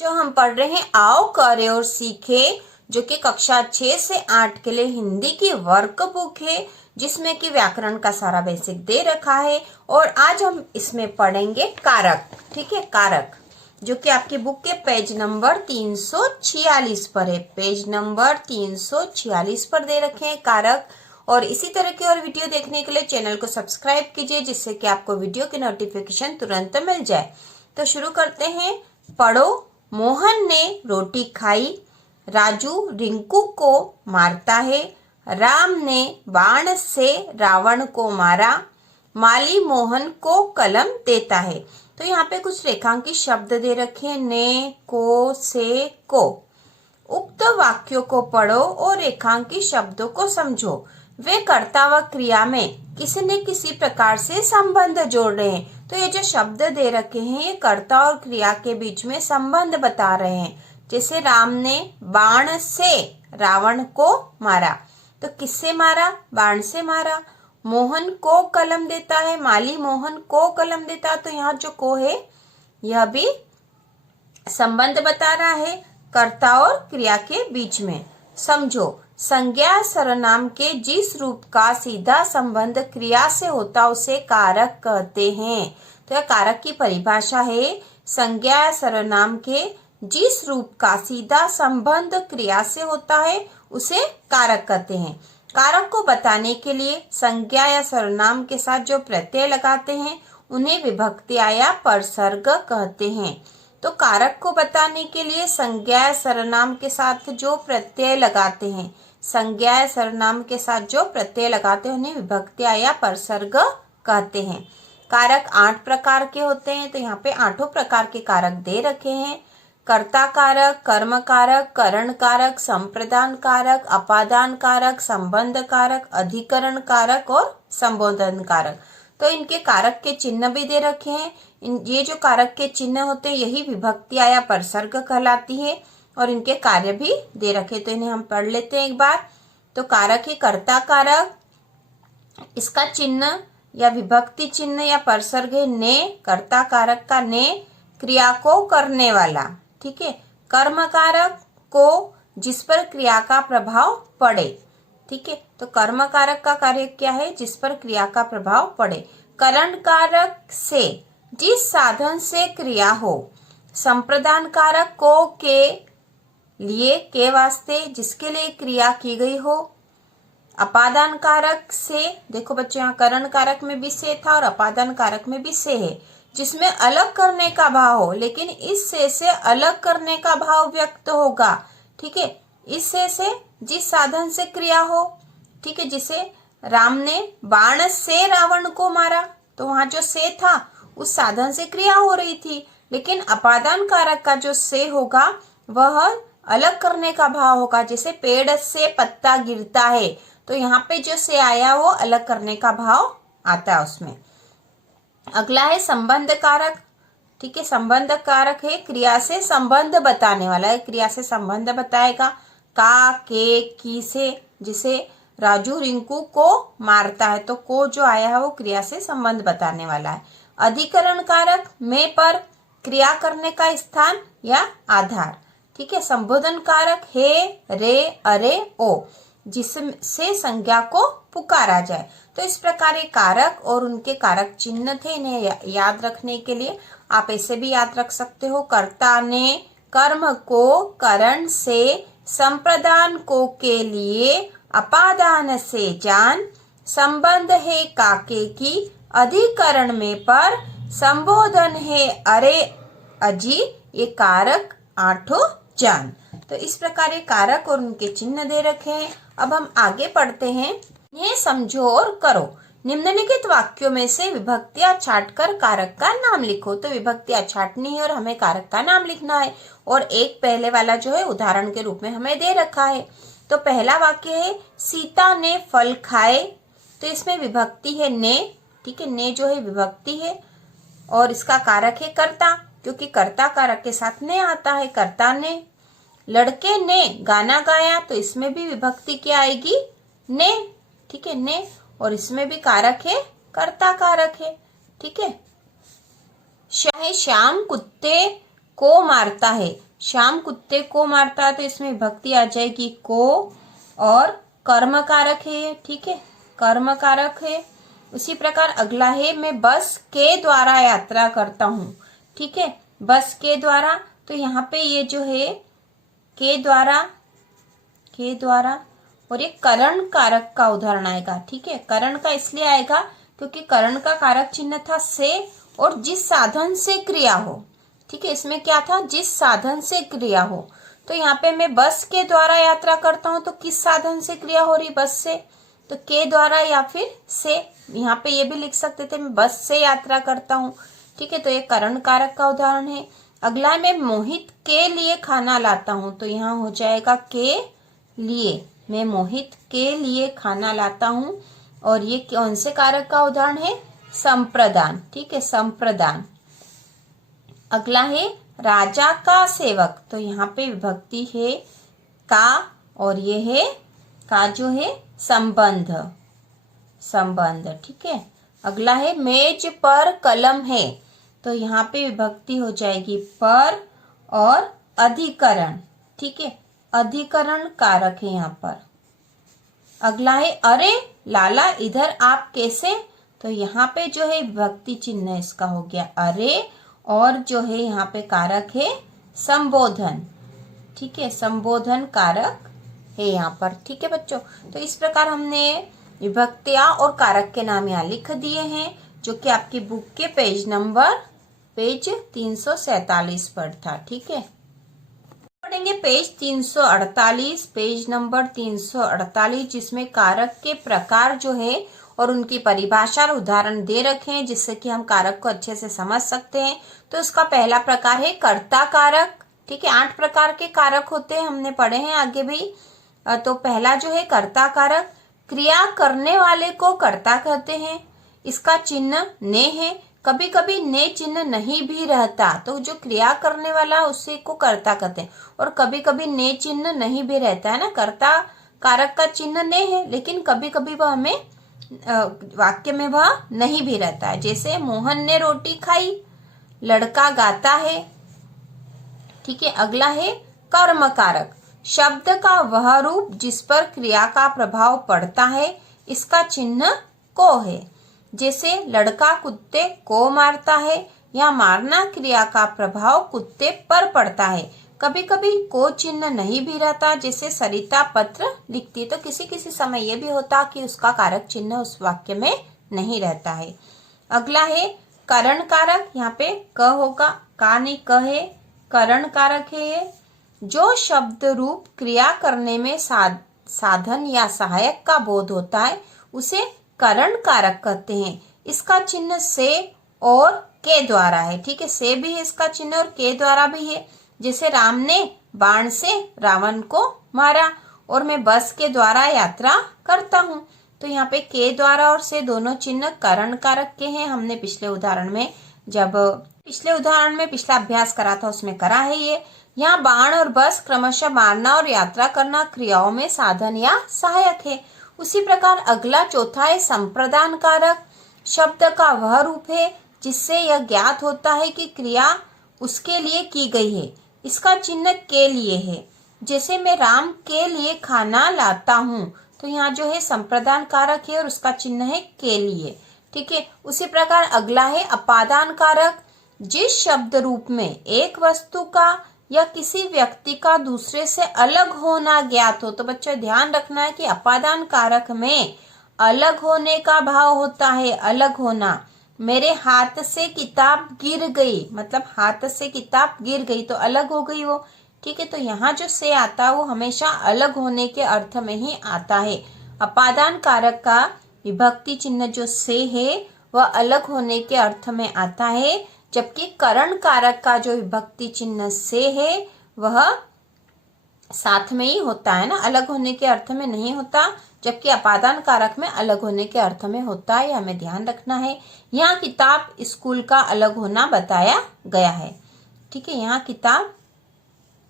जो हम पढ़ रहे हैं आओ करे और सीखे, जो कि कक्षा 6 से 8 के लिए हिंदी की वर्कबुक है, जिसमें कि व्याकरण का सारा बेसिक दे रखा है। और आज हम इसमें पढ़ेंगे कारक। ठीक है, कारक जो कि आपकी बुक के पेज नंबर 346 पर है। पेज नंबर 346 पर दे रखे हैं कारक। और इसी तरह की और वीडियो देखने के लिए चैनल को सब्सक्राइब कीजिए, जिससे कि आपको वीडियो की नोटिफिकेशन तुरंत मिल जाए। तो शुरू करते हैं। पढ़ो। मोहन ने रोटी खाई, राजू रिंकू को मारता है, राम ने बाण से रावण को मारा, माली मोहन को कलम देता है। तो यहाँ पे कुछ रेखांकित शब्द दे रखे हैं, ने, को, से, को। उक्त वाक्यों को पढ़ो और रेखांकित शब्दों को समझो। वे कर्ता व क्रिया में किसी न किसी प्रकार से संबंध जोड़ रहे हैं। तो ये जो शब्द दे रखे हैं ये कर्ता और क्रिया के बीच में संबंध बता रहे हैं। जैसे राम ने बाण से रावण को मारा, तो किससे मारा? बाण से मारा। मोहन को कलम देता है, माली मोहन को कलम देता है। तो यहाँ जो को है यह भी संबंध बता रहा है कर्ता और क्रिया के बीच में। समझो। संज्ञा सर्वनाम के जिस रूप का सीधा संबंध क्रिया से होता उसे कारक कहते हैं। तो यह कारक की परिभाषा है। संज्ञा सर्वनाम के जिस रूप का सीधा संबंध क्रिया से होता है उसे कारक कहते हैं। कारक को बताने के लिए संज्ञा या सर्वनाम के साथ जो प्रत्यय लगाते हैं उन्हें विभक्तिया या परसर्ग कहते हैं। तो कारक को बताने के लिए संज्ञा या सर्वनाम के साथ जो प्रत्यय लगाते हैं, संज्ञा या सर्वनाम के साथ जो प्रत्यय लगाते हैं उन्हें विभक्तिया या परसर्ग कहते हैं। कारक 8 प्रकार के होते हैं। तो यहाँ पे 8 प्रकार के कारक दे रखे हैं। कर्ता कारक, कर्म कारक, करण कारक, संप्रदान कारक, अपादान कारक, संबंध कारक, अधिकरण कारक और संबोधन कारक। तो इनके कारक के चिन्ह भी दे रखे हैं। ये जो कारक के चिन्ह होते हैं यही विभक्तिया या परसर्ग कहलाती है। और इनके कार्य भी दे रखे, तो इन्हें हम पढ़ लेते हैं एक बार। तो कारक है कर्ता कारक, इसका चिन्ह या विभक्ति चिन्ह या परसर्ग है ने। कर्ता कारक का ने, क्रिया को करने वाला। ठीक है। कर्म कारक को, जिस पर क्रिया का प्रभाव पड़े। ठीक है। तो कर्म कारक का कार्य क्या है? जिस पर क्रिया का प्रभाव पड़े। करण कारक से, जिस साधन से क्रिया हो। संप्रदान कारक को, के लिए, के वास्ते, जिसके लिए क्रिया की गई हो। अपादान कारक से, देखो बच्चों यहाँ करण कारक में भी से था और अपादान कारक में भी से है, जिसमें अलग करने का भाव हो, लेकिन इस से अलग करने का भाव व्यक्त होगा। ठीक है। इस से जिस साधन से क्रिया हो। ठीक है। जिसे राम ने बाण से रावण को मारा, तो वहां जो से था उस साधन से क्रिया हो रही थी, लेकिन अपादान कारक का जो से होगा वह अलग करने का भाव होगा। जैसे पेड़ से पत्ता गिरता है, तो यहाँ पे जो से आया वो अलग करने का भाव आता है उसमें। अगला है संबंध कारक। ठीक है। संबंध कारक है क्रिया से संबंध बताने वाला है, क्रिया से संबंध बताएगा। का, के, की से, जिसे राजू रिंकू को मारता है, तो को जो आया है वो क्रिया से संबंध बताने वाला है। अधिकरण कारक में पर, क्रिया करने का स्थान या आधार। ठीक है। संबोधन कारक हे, रे, अरे, ओ, जिससे संज्ञा को पुकारा जाए। तो इस प्रकार ये कारक और उनके कारक चिन्ह थे। इन्हें याद रखने के लिए आप ऐसे भी याद रख सकते हो। कर्ता ने कर्म को करण से, संप्रदान को के लिए, अपादान से जान, संबंध है काके की, अधिकरण में पर, संबोधन है अरे अजी। ये कारक 8 जान। तो इस प्रकार ये कारक और उनके चिन्ह दे रखे हैं। अब हम आगे पढ़ते हैं। ये समझो और करो। निम्नलिखित वाक्यों में से विभक्तियां छांटकर कारक का नाम लिखो। तो विभक्तियां छांटनी है और हमें कारक का नाम लिखना है। और एक पहले वाला जो है उदाहरण के रूप में हमें दे रखा है। तो पहला वाक्य है सीता ने फल खाए। तो इसमें विभक्ति है ने। ठीक है। ने जो है विभक्ति है और इसका कारक है कर्ता, क्योंकि कर्ता कारक के साथ ने आता है। कर्ता ने। लड़के ने गाना गाया, तो इसमें भी विभक्ति क्या आएगी? ने। ठीक है। ने। और इसमें भी कारक है, कर्ता कारक है। ठीक है। श्याम कुत्ते को मारता है, श्याम कुत्ते को मारता है तो इसमें विभक्ति आ जाएगी को, और कर्म कारक है ये, ठीक है, कर्म कारक है। उसी प्रकार अगला है मैं बस के द्वारा यात्रा करता हूँ, ठीक है, बस के द्वारा, तो यहाँ पे ये जो है के द्वारा, के द्वारा, और ये करण कारक का उदाहरण आएगा, ठीक है। करण का इसलिए आएगा क्योंकि करण का कारक चिन्ह था से, और जिस साधन से क्रिया हो, ठीक है, इसमें क्या था, जिस साधन से क्रिया हो। तो यहाँ पे मैं बस के द्वारा यात्रा करता हूँ, तो किस साधन से क्रिया हो रही, बस से, तो के द्वारा या फिर से। यहाँ पे ये भी लिख सकते थे मैं बस से यात्रा करता हूँ, ठीक है, तो ये करण कारक का उदाहरण है। अगला मैं मोहित के लिए खाना लाता हूँ, तो यहाँ हो जाएगा के लिए, मैं मोहित के लिए खाना लाता हूँ, और ये कौन से कारक का उदाहरण है, संप्रदान, ठीक है, संप्रदान। अगला है राजा का सेवक, तो यहाँ पे विभक्ति है का, और ये है का जो है संबंध, संबंध, ठीक है। अगला है मेज पर कलम है, तो यहाँ पे विभक्ति हो जाएगी पर, और अधिकरण, ठीक है, अधिकरण कारक है यहाँ पर। अगला है अरे लाला इधर आप कैसे, तो यहाँ पे जो है विभक्ति चिन्ह इसका हो गया अरे, और जो है यहाँ पे कारक है संबोधन, ठीक है, संबोधन कारक है यहाँ पर, ठीक है बच्चों। तो इस प्रकार हमने विभक्तियां और कारक के नाम यहाँ लिख दिए हैं, जो कि आपकी बुक के पेज 347 पर था, ठीक है। पढ़ेंगे पेज 348, पेज नंबर 348, जिसमें कारक के प्रकार जो है और उनकी परिभाषा और उदाहरण दे रखे हैं, जिससे कि हम कारक को अच्छे से समझ सकते हैं। तो इसका पहला प्रकार है कर्ता कारक, ठीक है, 8 प्रकार के कारक होते हैं, हमने पढ़े हैं आगे भी। तो पहला जो है कर्ता कारक, क्रिया करने वाले को कर्ता कहते हैं, इसका चिन्ह ने है, कभी कभी ने चिन्ह नहीं भी रहता, तो जो क्रिया करने वाला उसी को कर्ता कहते हैं, और कभी कभी ने चिन्ह नहीं भी रहता है ना, कर्ता कारक का चिन्ह ने है, लेकिन कभी कभी वह हमें वाक्य में वह नहीं भी रहता है, जैसे मोहन ने रोटी खाई, लड़का गाता है, ठीक है। अगला है कर्म कारक, शब्द का वह रूप जिस पर क्रिया का प्रभाव पड़ता है, इसका चिन्ह को है, जैसे लड़का कुत्ते को मारता है, या मारना क्रिया का प्रभाव कुत्ते पर पड़ता है। कभी कभी को चिन्ह नहीं भी रहता, जैसे सरिता पत्र लिखती है, तो किसी किसी समय यह भी होता कि उसका कारक चिन्ह उस वाक्य में नहीं रहता है। अगला है करण कारक, यहाँ पे क होगा, का नहीं क है, करण कारक है ये, जो शब्द रूप क्रिया करने में साधन या सहायक का बोध होता है, उसे करण कारक कहते हैं। इसका चिन्ह से और के द्वारा है, ठीक है, से भी है इसका चिन्ह और के द्वारा भी है, जैसे राम ने बाण से रावण को मारा, और मैं बस के द्वारा यात्रा करता हूँ, तो यहाँ पे के द्वारा और से दोनों चिन्ह करण कारक के हैं। हमने पिछले उदाहरण में पिछला अभ्यास करा था उसमें करा है ये। यहाँ बाण और बस क्रमशः मारना और यात्रा करना क्रियाओं में साधन या सहायक है। उसी प्रकार अगला चौथा है संप्रदान कारक, शब्द का वह रूप है जिससे यह ज्ञात होता है कि क्रिया उसके लिए की गई है, इसका चिन्ह के लिए है, जैसे मैं राम के लिए खाना लाता हूँ, तो यहाँ जो है संप्रदान कारक है और उसका चिन्ह है के लिए, ठीक है। उसी प्रकार अगला है अपादान कारक, जिस शब्द रूप में एक वस्तु का या किसी व्यक्ति का दूसरे से अलग होना ज्ञात हो। तो बच्चों ध्यान रखना है कि अपादान कारक में अलग होने का भाव होता है, अलग होना। मेरे हाथ से किताब गिर गई, मतलब हाथ से किताब गिर गई तो अलग हो गई वो, ठीक है। तो यहाँ जो से आता है वो हमेशा अलग होने के अर्थ में ही आता है। अपादान कारक का विभक्ति चिन्ह जो से है वह अलग होने के अर्थ में आता है, जबकि करण कारक का जो विभक्ति चिन्ह से है वह साथ में ही होता है ना, अलग होने के अर्थ में नहीं होता, जबकि अपादान कारक में अलग होने के अर्थ में होता है, हमें ध्यान रखना है। यहाँ किताब स्कूल का अलग होना बताया गया है, ठीक है, यहाँ किताब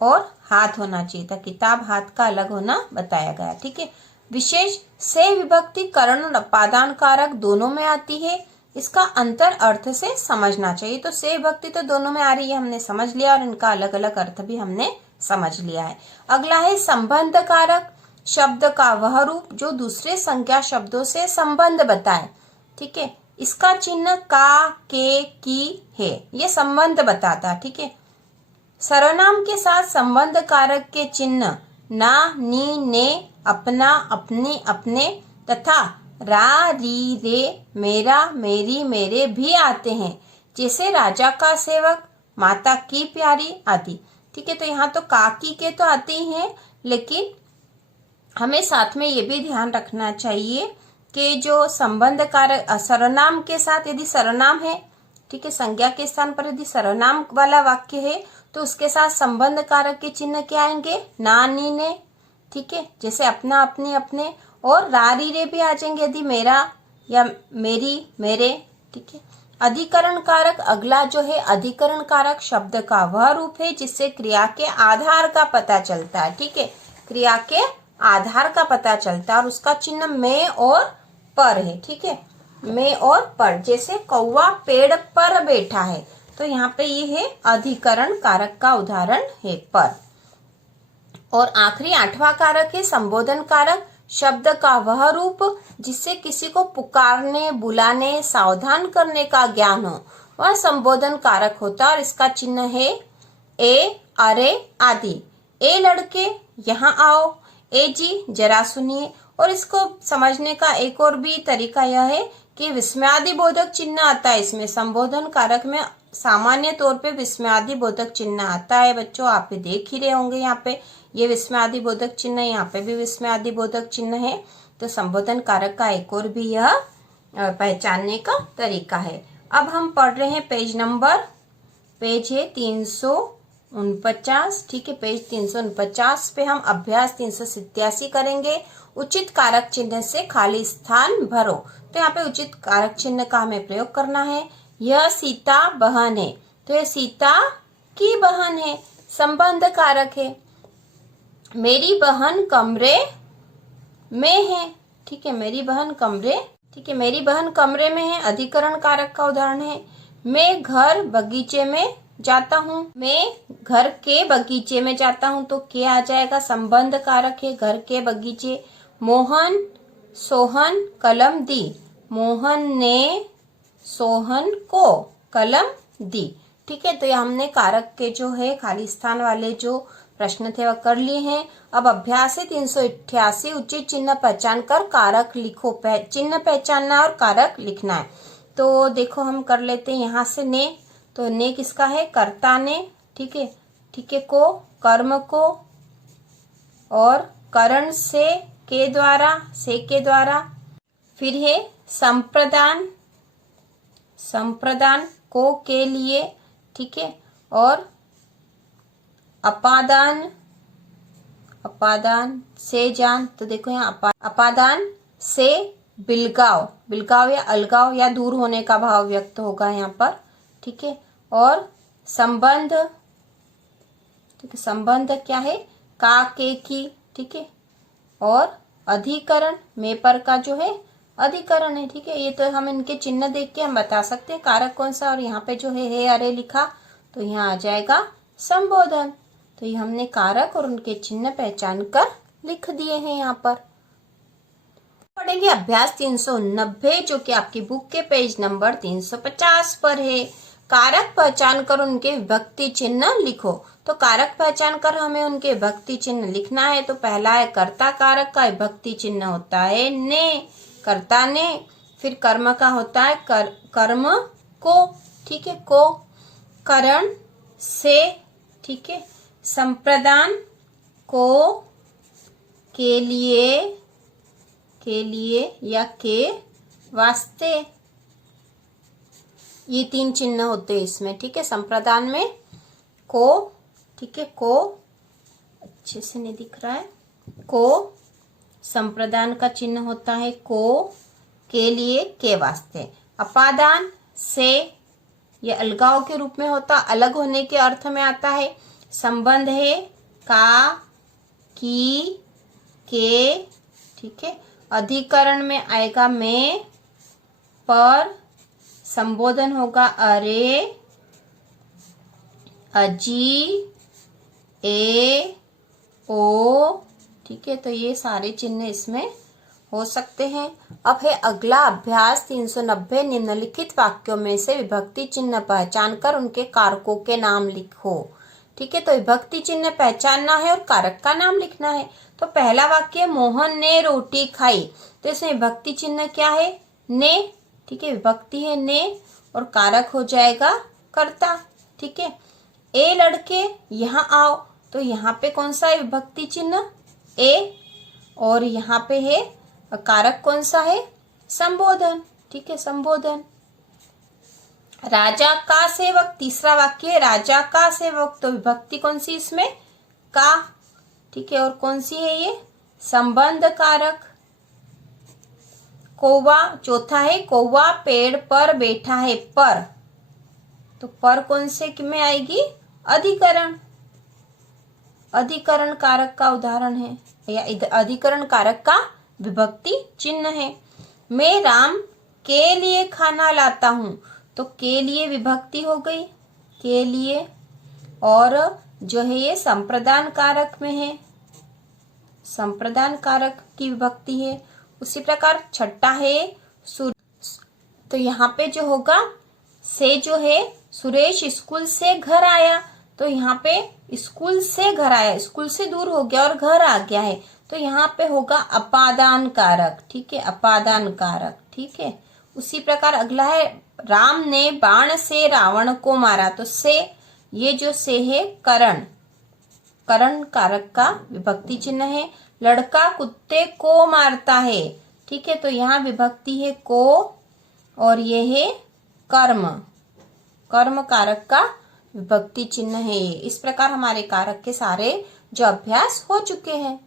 और हाथ होना चाहिए था, किताब हाथ का अलग होना बताया गया, ठीक है। विशेष से विभक्ति करण और अपादान कारक दोनों में आती है, इसका अंतर अर्थ से समझना चाहिए। तो से विभक्ति तो दोनों में आ रही है, हमने समझ लिया, और इनका अलग अलग अर्थ भी हमने समझ लिया है। अगला है संबंध कारक, शब्द का वह रूप जो दूसरे संज्ञा शब्दों से संबंध बताए। ठीक है, इसका चिन्ह का, के, की है, ये संबंध बताता है। ठीक है, सर्वनाम के साथ संबंध कारक के चिन्ह ना, नी, ने, अपना, अपनी, अपने तथा रा, री, रे, मेरा, मेरी, मेरे भी आते हैं, जैसे राजा का सेवक, माता की प्यारी आदि। ठीक है, तो यहाँ तो का, की के तो आते ही हैं, लेकिन हमें साथ में ये भी ध्यान रखना चाहिए कि जो संबंध कारक सर्वनाम के साथ यदि सर्वनाम है, ठीक है, संज्ञा के स्थान पर यदि सर्वनाम वाला वाक्य है तो उसके साथ संबंध कारक के चिन्ह क्या आएंगे, ना, नी, ने। ठीक है, जैसे अपना, अपनी, अपने, और रा, री, रे भी आ जाएंगे यदि मेरा या मेरी, मेरे। ठीक है, अधिकरण कारक, अगला जो है अधिकरण कारक शब्द का वह रूप है जिससे क्रिया के आधार का पता चलता है। ठीक है, क्रिया के आधार का पता चलता है और उसका चिन्ह में और पर है। ठीक है, में और पर, जैसे कौवा पेड़ पर बैठा है, तो यहाँ पे ये है अधिकरण कारक का उदाहरण है पर। और आखिरी 8वां कारक है संबोधन कारक, शब्द का वह रूप जिससे किसी को पुकारने, बुलाने, सावधान करने का ज्ञान हो, वह संबोधन कारक होता है और इसका चिन्ह है ए, अरे आदि। ए लड़के यहाँ आओ, ए जी जरा सुनिए। और इसको समझने का एक और भी तरीका यह है कि विस्मयादि बोधक चिन्ह आता है इसमें, संबोधन कारक में सामान्य तौर पे विस्मयादि बोधक चिन्ह आता है। बच्चों आप भी देख ही रहे होंगे, यहाँ पे ये विस्मयादि बोधक चिन्ह, यहाँ पे भी विस्मयादि बोधक चिन्ह है। तो संबोधन कारक का एक और भी यह पहचानने का तरीका है। अब हम पढ़ रहे हैं पेज है 349। ठीक है, पेज 349 पे हम अभ्यास 387 करेंगे। उचित कारक चिन्ह से खाली स्थान भरो। तो यहाँ पे उचित कारक चिन्ह का हमें प्रयोग करना है। यह सीता बहन है, तो यह सीता की बहन है, संबंध कारक है। मेरी बहन कमरे में है। ठीक है, मेरी बहन कमरे, ठीक है, मेरी बहन कमरे में है, अधिकरण कारक का उदाहरण है। मैं घर बगीचे में जाता हूँ, मैं घर के बगीचे में जाता हूँ, तो क्या आ जाएगा, संबंध कारक है, घर के बगीचे। मोहन सोहन कलम दी, मोहन ने सोहन को कलम दी। ठीक है, तो ये हमने कारक के जो है खाली स्थान वाले जो प्रश्न थे वह कर लिए हैं। अब अभ्यास है 388, उचित चिन्ह पहचान कर कारक लिखो। चिन्ह पहचानना और कारक लिखना है। तो देखो हम कर लेते हैं यहाँ से ने, तो ने किसका है, कर्ता ने। ठीक है, ठीक है, को, कर्म को, और करण से, के द्वारा, से के द्वारा। फिर है संप्रदान, संप्रदान को, के लिए। ठीक है, और अपादान, अपादान से जान। तो देखो यहाँ अपादान से बिलगाव, बिलगाव या अलगाव या दूर होने का भाव व्यक्त होगा यहाँ पर। ठीक है, और संबंध, ठीक है, संबंध क्या है, का, के, की। ठीक है, और अधिकरण, में पर का जो है अधिकरण है। ठीक है, ये तो हम इनके चिन्ह देख के हम बता सकते हैं कारक कौन सा। और यहाँ पे जो है अरे लिखा, तो यहाँ आ जाएगा संबोधन। तो ये हमने कारक और उनके चिन्ह पहचान कर लिख दिए हैं। यहाँ पर पढ़ेंगे अभ्यास 390, जो कि आपकी बुक के पेज नंबर 350 पर है। कारक पहचान कर उनके विभक्ति चिन्ह लिखो। तो कारक पहचान कर हमें उनके विभक्ति चिन्ह लिखना है। तो पहला है कर्ता कारक का विभक्ति चिन्ह होता है ने, कर्ता ने। फिर कर्म का होता है कर्म को। ठीक है, को, करण से। ठीक है, संप्रदान को, के लिए या के वास्ते। ये 3 चिन्ह होते हैं इसमें। ठीक है, संप्रदान में को, ठीक है, को अच्छे से नहीं दिख रहा है, को संप्रदान का चिन्ह होता है को, के लिए, के वास्ते। अपादान से, ये अलगाव के रूप में होता, अलग होने के अर्थ में आता है। संबंध है का, की, के। ठीक है, अधिकरण में आएगा में, पर, संबोधन होगा अरे, अजी, ए, ओ। ठीक है, तो ये सारे चिन्ह इसमें हो सकते हैं। अब है अगला अभ्यास 390। निम्नलिखित वाक्यों में से विभक्ति चिन्ह पहचान कर उनके कारकों के नाम लिखो। ठीक है, तो विभक्ति चिन्ह पहचानना है और कारक का नाम लिखना है। तो पहला वाक्य, मोहन ने रोटी खाई, तो इसमें विभक्ति चिन्ह क्या है? ने। ठीक है, विभक्ति है ने और कारक हो जाएगा कर्ता। ठीक है, ए लड़के यहाँ आओ, तो यहाँ पे कौन सा है विभक्ति चिन्ह? ए, और यहाँ पे है कारक कौन सा है? संबोधन। ठीक है, संबोधन। राजा का सेवक, तीसरा वाक्य है राजा का सेवक, तो विभक्ति कौन सी इसमें? का। ठीक है, और कौन सी है ये? संबंध कारक। कौवा, चौथा है कौवा पेड़ पर बैठा है, पर, तो पर कौन से में आएगी? अधिकरण। अधिकरण कारक का उदाहरण है या अधिकरण कारक का विभक्ति चिन्ह है। मैं राम के लिए खाना लाता हूं, तो के लिए विभक्ति हो गई, के लिए, और जो है ये संप्रदान कारक में है, संप्रदान कारक की विभक्ति है। उसी प्रकार छठा है तो यहाँ पे जो होगा से, जो है सुरेश स्कूल से घर आया, तो यहाँ पे स्कूल से घर आया, स्कूल से दूर हो गया और घर आ गया है, तो यहाँ पे होगा अपादान कारक। ठीक है, अपादान कारक। ठीक है, उसी प्रकार अगला है राम ने बाण से रावण को मारा, तो से, ये जो से है करण, करण कारक का विभक्ति चिन्ह है। लड़का कुत्ते को मारता है। ठीक है, तो यहाँ विभक्ति है को और ये है कर्म, कर्म कारक का विभक्ति चिन्ह है। इस प्रकार हमारे कारक के सारे जो अभ्यास हो चुके हैं।